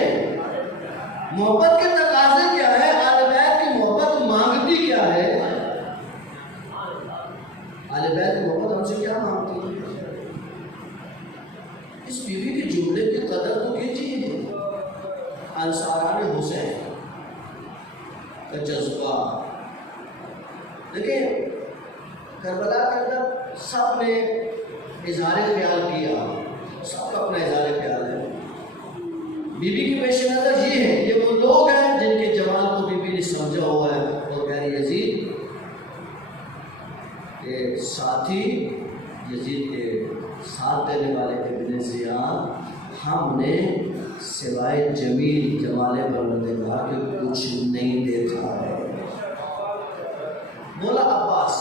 محبت کے تقاضے کیا ہے؟ آل بیت کی محبت مانگتی کیا ہے؟ آل بیت کی محبت ہم سے کیا مانگتی ہے؟ اس بیوی کے جملے کی قدر تو کیجیے۔ انصاران حسین کا جذبہ دیکھیں، کربلا کے اندر سب نے اظہار خیال کیا، سب کا اپنا اظہار خیال ہے۔ بی بی کی پیش نظر یہ ہے، یہ وہ لوگ ہیں جن کے جمال کو بی بی نے سمجھا ہوا ہے، اور کہہ رہی یزید کے ساتھی، یزید کے ساتھ دینے والے ابن زیاد، ہم نے سوائے جمیل جمال پروردگار کے کچھ نہیں دیکھا ہے۔ بولا عباس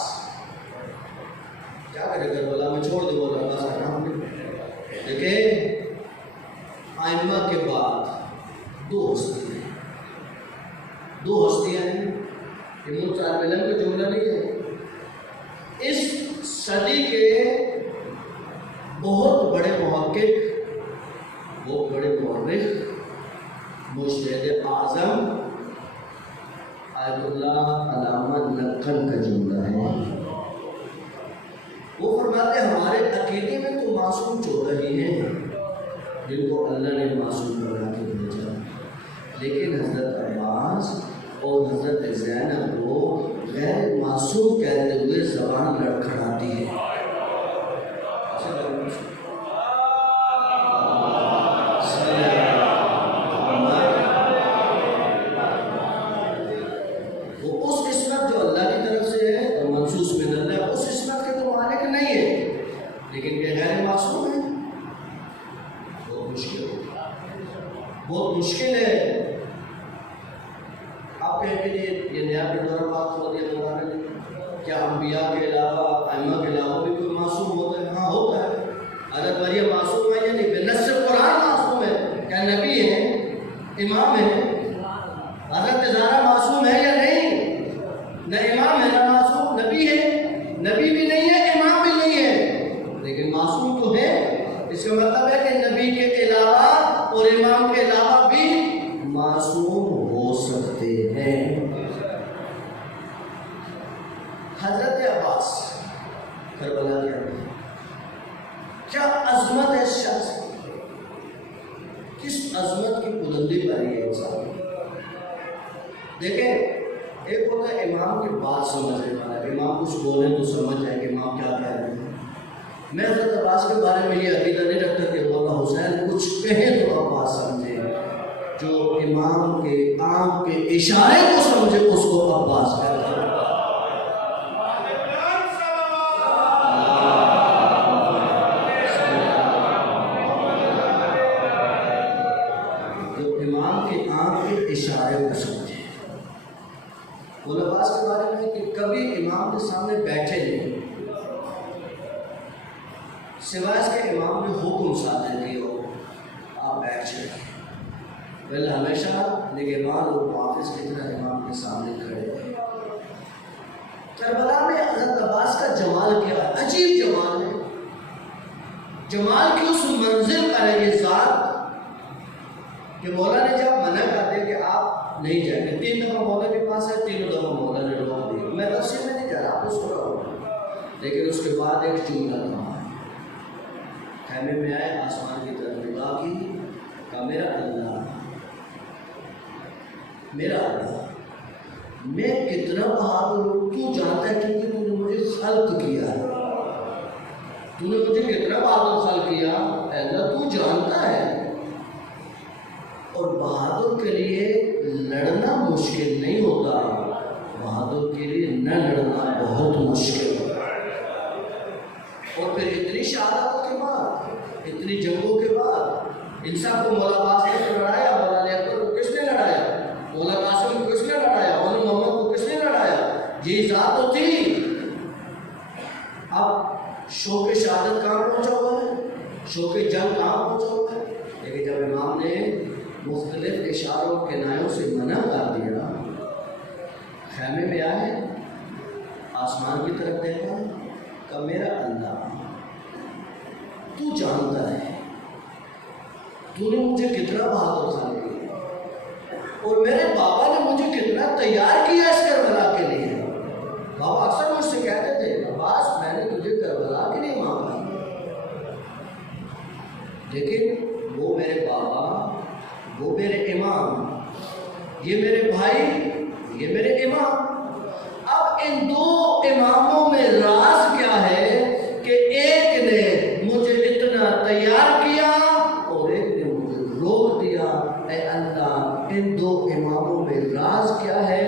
کیا کرے کربلا میں چھوڑ دے، بولا عباس کا نام نہیں۔ دیکھیں ائمہ کے بعد دو ہستیاں ہیں، یہ مطالب علم کا جملہ نہیں ہے، اس صدی کے بہت بڑے محقق، بہت بڑے مورخ، مجتہد اعظم آیت اللہ علامہ نقل کا جملہ ہے۔ وہ فرماتے ہیں ہمارے عقیدے میں تو معصوم 14 ہی ہیں جن کو اللہ نے معصوم بنا کے بھیجا، لیکن حضرت عباس اور حضرت زینب کو غیر معصوم کہتے ہوئے زبان لڑکھڑاتی ہے۔ بہت مشکل ہے آپ کہیں گے یہ نیا دورہ بات ہو دیا مولانا نے، کیا انبیاء کے علاوہ ائمہ کے علاوہ بھی کوئی معصوم ہوتا ہے؟ ہاں ہوتا ہے۔ حضرت مریم معصوم ہے یا نہیں؟ بنص قرآن معصوم ہے، کیا نبی ہے، امام ہے؟ حضرت زہرا معصوم ہے یا نہیں؟ نہ امام ہے نہ معصوم، نبی ہے، نبی بھی نہیں ہے امام بھی نہیں ہے، لیکن معصوم تو ہے۔ اس کا مطلب ہے کہ نبی کے علاوہ اور امام کے علاوہ بھی معصوم ہو سکتے ہیں۔ حضرت عباس کربلا کے اندر کیا عظمت ہے اس شخص کی، کس عظمت کی بلندی پر یہ انسان۔ دیکھیں ایک ہوتا ہے امام کی بات سمجھنے والا، امام کچھ بولیں تو سمجھ جائے کہ امام کیا کہہ رہے ہیں۔ میں حضرت عباس کے بارے میں یہ عقیدہ نہیں رکھتا کہ مولا حسین کچھ کہیں تو عباس سمجھے، جو امام کے آنکھ کے اشارے کو سمجھے اس کو عباس کہتا ہے۔ جو امام کے آنکھ کے اشارے کو سمجھے۔ مولا عباس کے بارے میں کہ کبھی امام کے سامنے بیٹھے نہیں، سوائے اس کے امام نے حکم صادر کیا ہو آپ بیٹھ جائیں، بل ہمیشہ نگہبان اور محافظ کی طرح امام کے سامنے کھڑے ہیں۔ کربلا میں حضرت عباس کا جمال کیا ہے، عجیب جمال ہے، جمال کی اس منزل پر ہے یہ ذات کہ مولا نے جب منع کر دیا کہ آپ نہیں جائیں گے، 3 دفعہ مولا کے پاس ہے، 3 دفعہ مولا نے روک دیا، میں تفصیل میں نہیں جا رہا، آپ اس کو رہو، لیکن اس کے بعد ایک جملہ کہا، خیمے میں آئے، آسمان کی طرف نگاہ کی، کہا میرا اللہ میں کتنا بہادر ہوں تو جانتا ہے، کیونکہ تو نے مجھے خلق کیا ہے، تو نے مجھے کتنا بہادر خلق کیا، اے اللہ تو جانتا ہے۔ اور بہادر کے لیے لڑنا مشکل نہیں ہوتا، بہادر کے لیے نہ لڑنا بہت مشکل ہوتا ہے۔ اور پھر اتنی شہادتوں کے بعد، اتنی جنگوں کے بعد، انسان کو مولا عباس نے تو لڑایا، مولا علی اکبر کو کس نے لڑایا، مولا قاسم کو کس نے لڑایا، مولا محمد کو کس نے لڑایا، یہ ذات تو تھی۔ اب شوق شہادت کہاں پہنچا ہوا ہے، شوق جنگ کہاں پہنچا ہوا ہے؟ لیکن جب امام نے مختلف اشاروں کنایوں سے منع کر دیا، خیمے میں آئے، آسمان کی طرف دیکھا، کہ میرا اللہ تو جانتا ہے تو نے مجھے کتنا بہادر خلق کیا، اور میرے بابا نے مجھے کتنا تیار کیا اس کربلا کے لیے۔ بابا اکثر مجھ سے کہتے تھے، عباس میں نے تجھے کربلا کے لیے مانگا، لیکن وہ میرے بابا، وہ میرے امام، یہ میرے بھائی، یہ میرے امام۔ اب ان دو اماموں میں راز کیا ہے کہ ایک نے مجھے اتنا تیار کیا اور ایک نے مجھے روک دیا۔ اے اللہ ان دو اماموں میں راز کیا ہے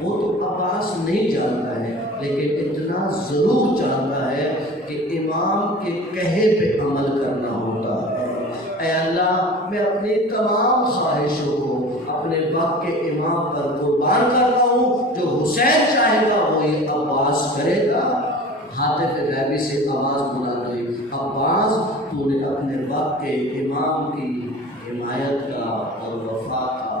وہ تو عباس نہیں جانتا ہے، لیکن اتنا ضرور جانتا ہے کہ امام کے کہے پہ عمل کرنا ہوتا ہے۔ اے اللہ میں اپنی تمام خواہشوں کو اپنے وقت کے امام پر قربان کرتا ہوں، جو حسین چاہے گا وہی عباس کرے گا۔ ہاتف غیبی سے آواز بلند ہوئی، عباس تو نے اپنے وقت کے امام کی حمایت کا اور وفا کا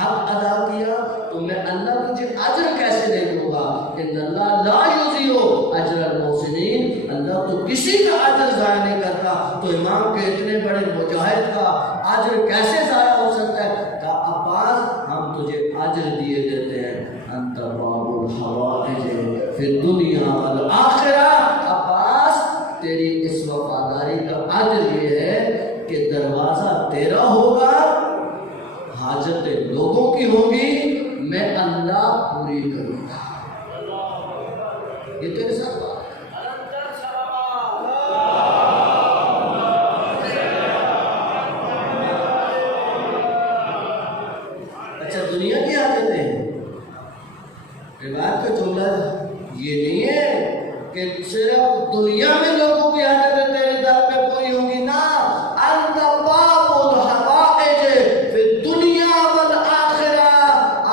حق ادا کیا، تو میں اللہ تجھے اجر کیسے دے دوں گا؟ ان اللہ لا یضیع اجر المحسنین، اللہ تو کسی کا اجر ضائع نہیں کرتا، تو امام کے اتنے بڑے مجاہد کا اجر کیسے ضائع ہو سکتا ہے؟ کہا عباس ہم تجھے اجر دیے دیتے ہیں، انت باب الحوائج فی الدنیا والآخرہ۔ عباس تیری اس وفاداری کا اجر یہ ہے کہ دروازہ تیرا ہوگا، حاجتیں لوگوں کی ہوگی، میں اللہ پوری کروں گا۔ یہ تیرے ساتھ بات ہے۔ اچھا دنیا کی حاجتیں ہیں، روایت کا جملہ یہ نہیں ہے کہ صرف دنیا میں لوگوں کی حاجتیں تیرے در پہ پوری ہوں گی، نہ انت باب الحوائج فی الدنیا والآخرہ،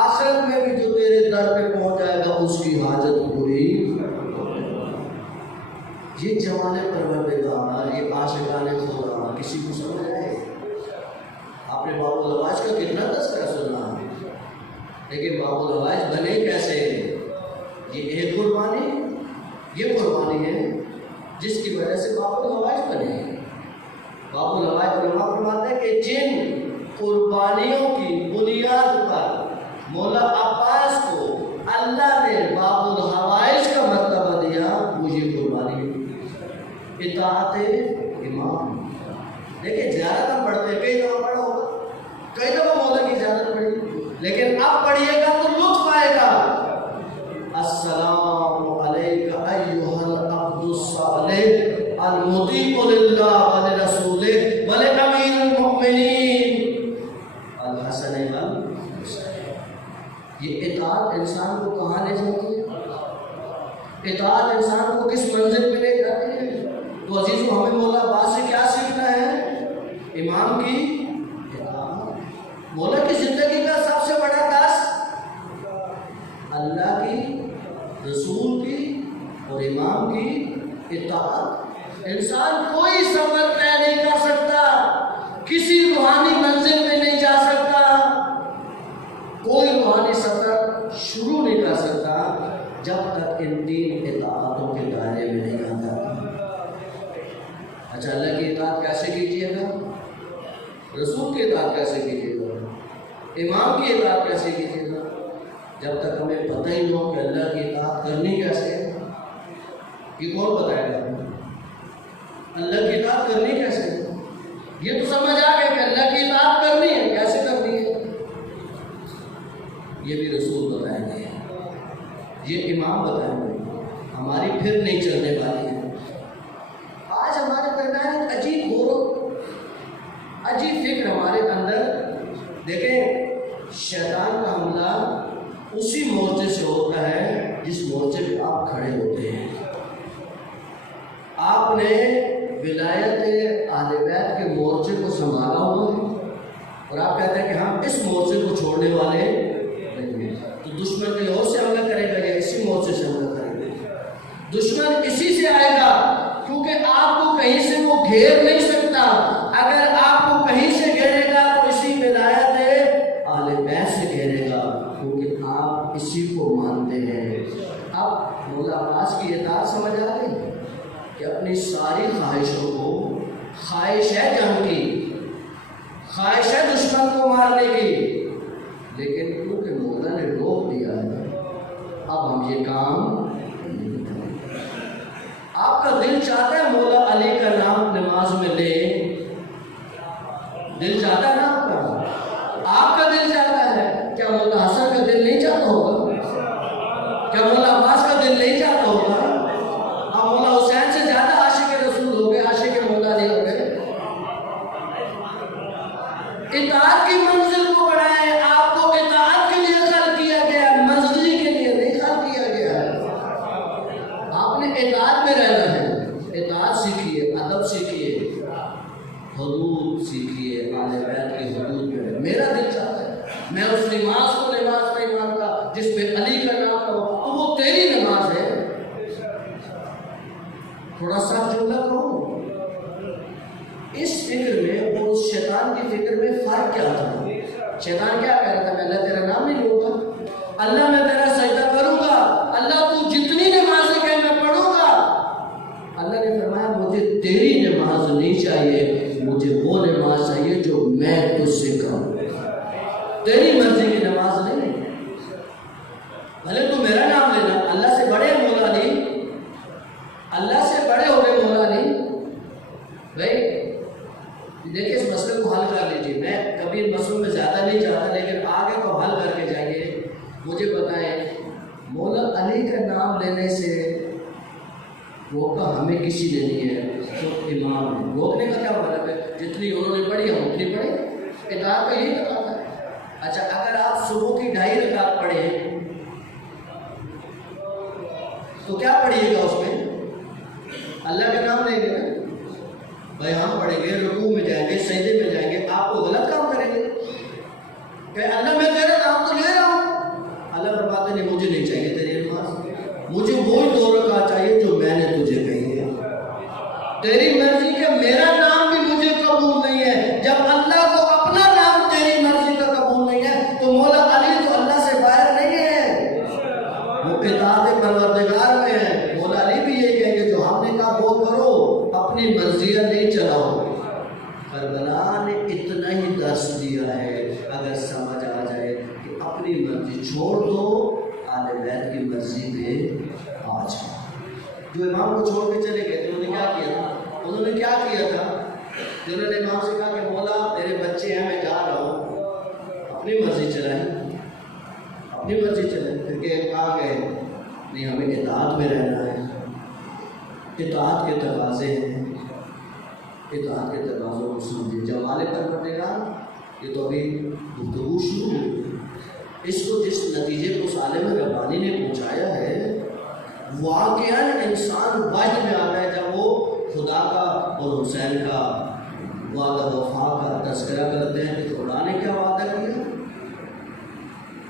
آخرت میں بھی جو تیرے در پہ پہنچ جائے گا اس کی حاجت پوری۔ یہ جوان پروردگار، یہ عاشقان خدا کسی کو سمجھ آئے؟ آپ نے باب الحوائج کا کتنا تذکرہ سنا ہے، لیکن باب الحوائج بنے کیسے؟ یہ ایک قربانی، یہ قربانی ہے جس کی وجہ سے باب الحوائج بنے۔ باب الحوائج علماء فرماتے ہیں کہ جن قربانیوں کی بنیاد پر مولا عباس کو اللہ نے باب الحوائج کا مرتبہ دیا، وہ یہ قربانی ہے، اطاعت امام۔ دیکھیں زیارت ہم پڑھتے ہیں، کئی دفعہ پڑھا ہوگا، کئی دفعہ مولا کی زیارت پڑھی، لیکن اب پڑھیے گا تو لطف آئے گا۔ السلام علیک ایھا العبد الصالح المطیع للہ ولرسولہ ولامیر المؤمنین الحسن والحسین۔ یہ اطاعت انسان کو کہاں لے جاتی ہے؟ اطاعت انسان کو کس منزل پہ لے جاتی ہے؟ تو عزیزو ہمیں مولا عباس سے کیا سیکھنا ہے؟ امام کی اطاعت۔ مولا کی زندگی کا سب سے بڑا درس اللہ کی، رسول کی اور امام کی اطاعت۔ انسان کوئی سفر طے نہیں کر سکتا، کسی روحانی منزل میں نہیں جا سکتا، کوئی روحانی سفر شروع نہیں کر سکتا جب تک ان تین اطاعتوں کے دائرے میں نہیں آتا۔ اچھا اللہ کی اطاعت کیسے کیجیے گا؟ رسول کی اطاعت کیسے کیجیے گا؟ امام کی اطاعت کیسے کیجیے گا؟ جب تک ہمیں پتہ ہی نہ ہو کہ اللہ کی اطاعت کرنی کیسے ہے، یہ کون بتائے گا؟ اللہ کی اطاعت کرنی کیسے ہے؟ یہ تو سمجھ آ گیا کہ اللہ کی اطاعت کرنی ہے، کیسے کرنی ہے یہ بھی رسول بتائیں گے۔ یہ امام بتائیں ہماری پھر نہیں چلنے والی ہے۔ آج ہمارے درمیان ایک عجیب فکر ہمارے اندر، دیکھیں شیطان کا حملہ اسی مورچے سے ہوتا ہے جس مورچے پہ آپ کھڑے ہوتے ہیں۔ آپ نے ولایت اہل بیت کے مورچے کو سنبھالا ہوا ہے اور آپ کہتے ہیں کہ ہم اس مورچے کو چھوڑنے والے نہیں ہیں، تو دشمن کہیں اور سے حملہ کرے گا یا اسی مورچے سے حملہ کرے گا؟ دشمن اسی سے آئے گا، کیونکہ آپ کو کہیں سے وہ گھیر نہیں سکتا۔ اگر آپ کو کہیں سے گھیرے گا تو اسی ولایت اہل بیت سے گھیرے گا، کیونکہ آپ اسی کو مانتے ہیں۔ اب مولا عباس کی اطاعت سمجھ آ گئی کہ اپنی ساری خواہشوں کو، خواہش ہے جنگ کی، خواہش ہے دشمن کو مارنے کی، لیکن کیونکہ مولا نے روک دیا ہے اب ہم یہ کام نہیں کریں۔ آپ کا دل چاہتا ہے مولا علی کا نام نماز میں لے، دل چاہتا ہے نا آپ کا دل چاہتا ہے، کیا مولا حسن کا دل نہیں چاہتا ہوگا؟ کیا مولا عباس کا دل نہیں چاہتا ہوگا؟ آپ مولا حسین سے زیادہ عاشق رسول ہو گئے، عاشق مولا علی ہو گئے۔ اطاعت کی منزل کو بڑھائیں، آپ کو اطاعت کے لیے خلق کیا گیا، منزلی کے لیے نہیں خلق کیا گیا۔ آپ نے اطاعت میں رہنا ہے، اطاعت سیکھیے، ادب سیکھیے، حدود سیکھیے، اہل بیت کی حدود میں۔ میرا دل چاہتا ہے میں اس نماز کو نماز نہیں مانتا جس پہ علی کا نام ہو، تو وہ تیری نماز ہے۔ تھوڑا سا جملہ کہوں، اس فکر میں اور اس شیطان کی فکر میں فرق کیا تھا؟ شیطان کیا کہہ رہا تھا؟ میں اللہ تیرا نام نہیں لوں گا، اللہ میں تیرا سجدہ کروں گا، اللہ تو جتنی نمازیں کہ میں پڑھوں گا۔ اللہ نے فرمایا مجھے تیری نماز نہیں چاہیے، مجھے وہ نماز چاہیے جو میں تجھ سے کروں، تیری مرضی کی نماز نہیں۔ بھلے تو میرا نام لینا، اللہ سے بڑے مولا علی، اللہ سے بڑے ہو گئے مولا علی بھائی۔ دیکھیں اس مسئلے کو حل کر لیجیے، میں کبھی ان مسئلوں میں زیادہ نہیں چاہتا، لیکن آگے تو حل کر کے جائیے۔ مجھے بتائیں مولا علی کا نام لینے سے روکا ہمیں کسی نے نہیں ہے، تو امام نے۔ روکنے کا کیا مطلب ہے؟ جتنی انہوں نے پڑھی ہم اتنی پڑھیں، اطاعت کا یہی بتاتا ہے۔ اچھا اگر آپ صبح کی 2.5 رکعت پڑھیں تو کیا پڑھیے گا؟ اس میں اللہ کا نام لیں گے نا بھائی، ہم پڑھیں گے، رکوع میں جائیں گے، سجدے میں جائیں گے، آپ کو غلط کام کریں گے کہ اللہ میں تیرا نام تو لے رہا ہوں، اللہ فرماتے نہیں مجھے نہیں چاہیے تیری نماز، مجھے وہی 2 رکعت چاہیے جو میں نے تجھے کہی ہے، تیری مرضی کا میرا نام بھی مجھے قبول نہیں ہے۔ جب اللہ کو اپنا نام تیری مرضی کا قبول نہیں ہے تو مولا علی تو اللہ سے باہر نہیں ہے، وہ اطاعت پروردگار میں ہے۔ مولا علی بھی یہ کہیں گے جو ہم نے کہا وہ کرو، اپنی مرضیاں نہیں چلاؤ۔ کربلا نے اتنا ہی درس دیا ہے، اگر سمجھ آ جائے کہ اپنی مرضی چھوڑ دو، اہل بیت کی مرضی پہ آ جاؤ۔ جو امام کو چھوڑ کے چلے گئے انہوں نے کیا کیا تھا؟ انہوں نے کیا کیا تھا؟ انہوں نے امام سے کہا کہ مولا میرے بچے ہیں، میں جا رہا ہوں، اپنی مرضی چلائیں، اپنی مرضی چلائیں۔ پھر کہ کہا کہ نہیں ہمیں اطاعت میں رہنا ہے، اطاعت کے تقاضے ہیں، اطاعت کے تقاضوں کو سمجھے۔ جمال پروردگار، یہ تو ابھی گفتگو شروع ہوئی، اس کو جس نتیجے کو عالم ربانی نے پہنچایا ہے، واقعاً انسان وحی میں آتا ہے جب وہ خدا کا اور حسین کا وعدہ وفا کا تذکرہ کرتے ہیں کہ خدا نے کیا وعدہ کیا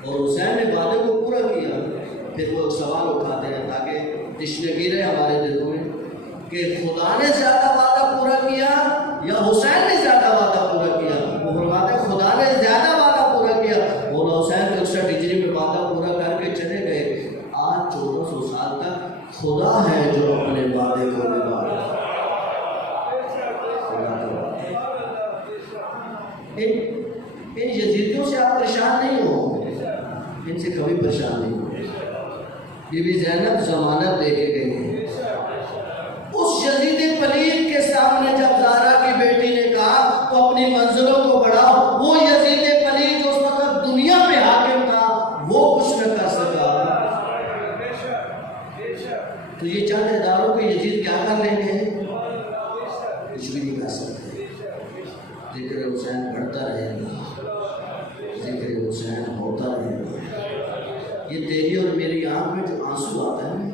اور حسین نے وعدے کو پورا کیا۔ پھر وہ سوال اٹھاتے ہیں تاکہ تشنگی رہے ہمارے دلوں میں کہ خدا نے زیادہ وعدہ پورا کیا یا حسین نے زیادہ وعدہ پورا کیا؟ وہ فرماتے ہیں خدا نے زیادہ وعدہ پورا کیا۔ مولا حسین 61 ہجری میں وعدہ پورا کر کے چلے گئے۔ آج 1400 سال تک خدا ہے جو اپنے وعدے کو نبھاتا ہے۔ ان یزیدیوں سے آپ پریشان نہیں ہو، ان سے کبھی پریشان نہیں ہو۔ بی بی زینب ضمانت لے کے گئی ہے، اس یزید پلید کے سامنے جب زہرا کی بیٹی نے کہا تو اپنی منزلوں کو بڑھاؤ، وہ یزید پلید جو اس وقت دنیا پہ حاکم تھا وہ کچھ نہ کر سکا۔ کی وراثت ہے۔ ذکر حسین بڑھتا رہے گا، ذکر حسین ہوتا رہے گا۔ یہ تیری اور میری آنکھ میں جو آنسو آتا ہے،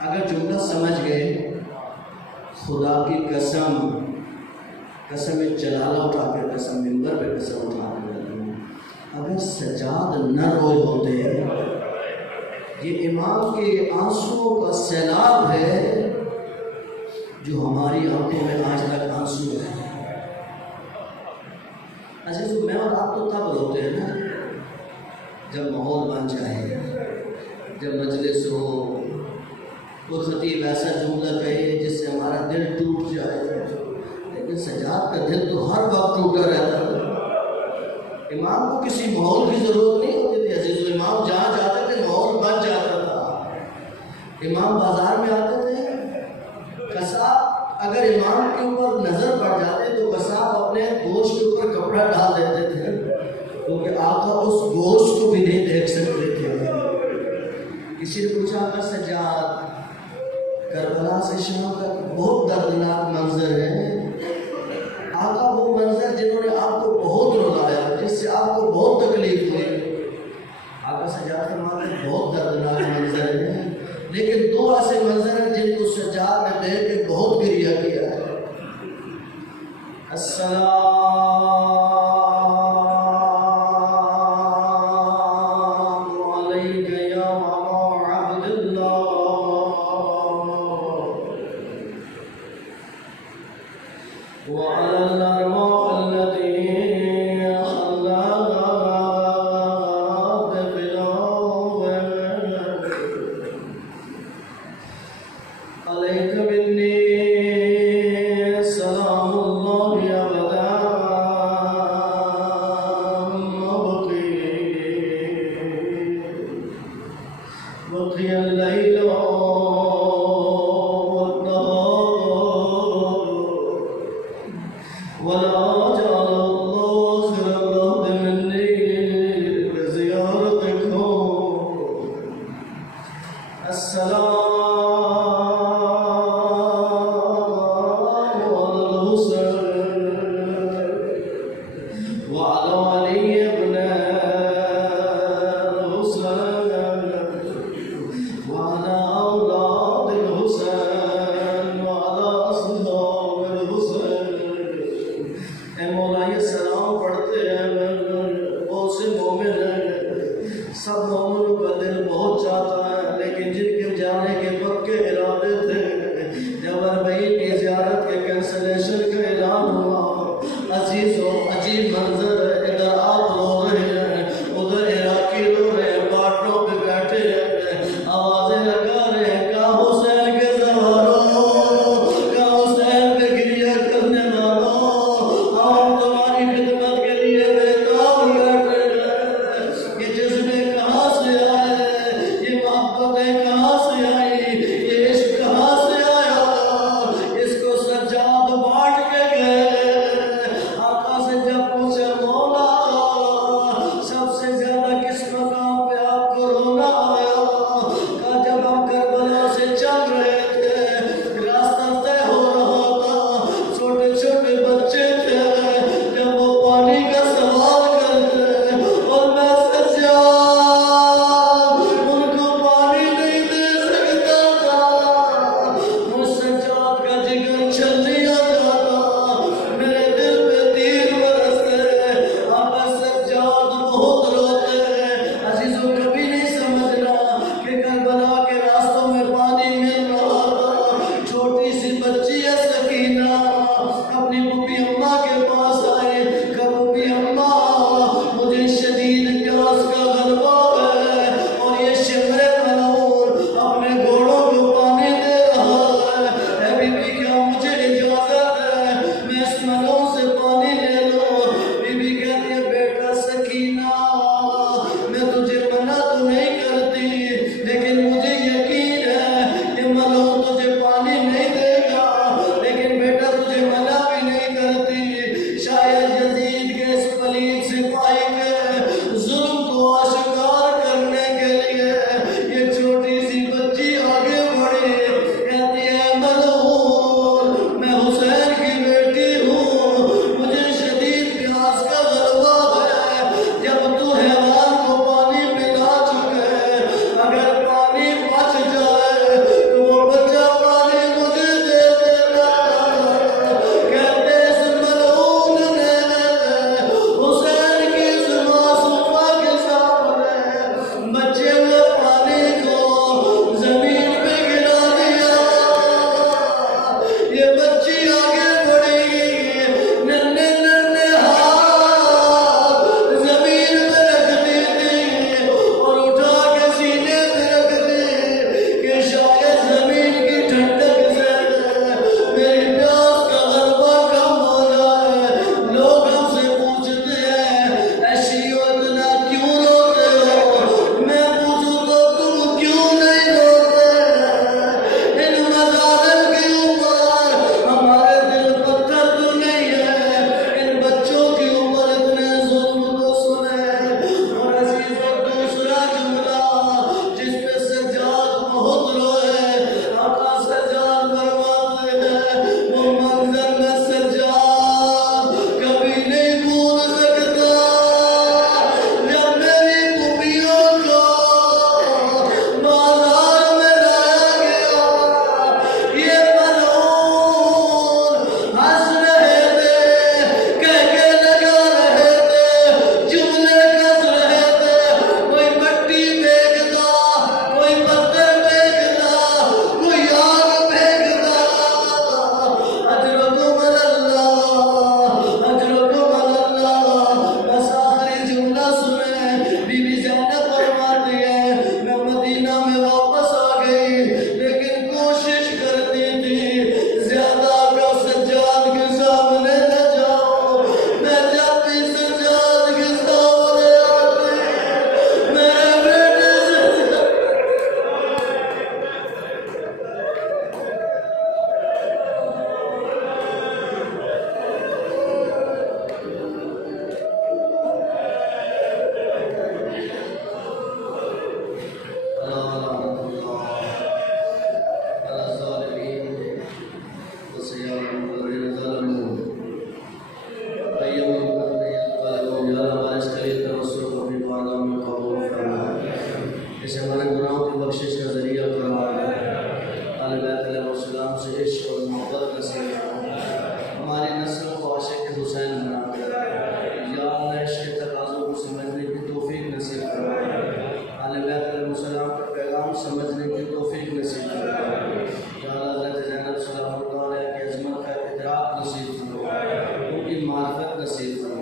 اگر جملہ سمجھ گئے، خدا کی قسم، قسم جلالہ اٹھا کر قسم، منبر پہ قسم اٹھا کر، اگر سجاد نہ روئے ہوتے، یہ امام کے آنسوؤں کا سیلاب ہے جو ہماری آنکھوں میں آج تک آنسو ہے۔ عزیزو، میں اور آپ تو تب روتے ہیں نا جب ماحول بن جائے، جب مجلس ہو، وہ خطیب ایسا جملہ کہے جس سے ہمارا دل ٹوٹ جائے، لیکن سجاد کا دل تو ہر وقت ٹوٹا رہتا ہے۔ امام کو کسی ماحول کی ضرورت نہیں ہوتی تھی عزیزو، امام جہاں جاتے تھے ماحول بن جاتا تھا۔ امام بازار میں آتے تھے، قصاب اگر امام کے اوپر نظر پڑ جاتے تو قصاب اپنے گوشت کے اوپر کپڑا ڈال دیتے تھے، کیونکہ آقا اس گوشت کو بھی نہیں دیکھ سکتے تھے۔ کسی نے پوچھا آقا سجاد، کربلا سے شام تک بہت دردناک منظر ہے، آقا وہ منظر جنہوں نے آپ کو بہت رلایا، جس سے آپ کو بہت تکلیف ہوئی، آقا سجاد فرماتے ہیں بہت دردناک منظر ہے، لیکن دو ایسے منظر ہیں جن کو سجاد نے دیکھ کے بہت گریہ کیا ہے۔ ولا جعل الله اسے ہمارے گناہوں کی بخشش کا ذریعہ فرما دے، آل بیت علیہ السلام سے عشق اور محبت نصیب فرما، ہماری نسل کو عاشق حسین بنا دے، یا اللہ عشق کے تقاضوں کو سمجھنے کی توفیق نصیب فرما، آل بیت علیہ السلام کا پیغام سمجھنے کی توفیق نصیب فرما، یا اللہ حضرت زینب سلام اللہ علیہ کی عظمت کا ادراک نصیب فرما، ان کی معرفت نصیب فرما۔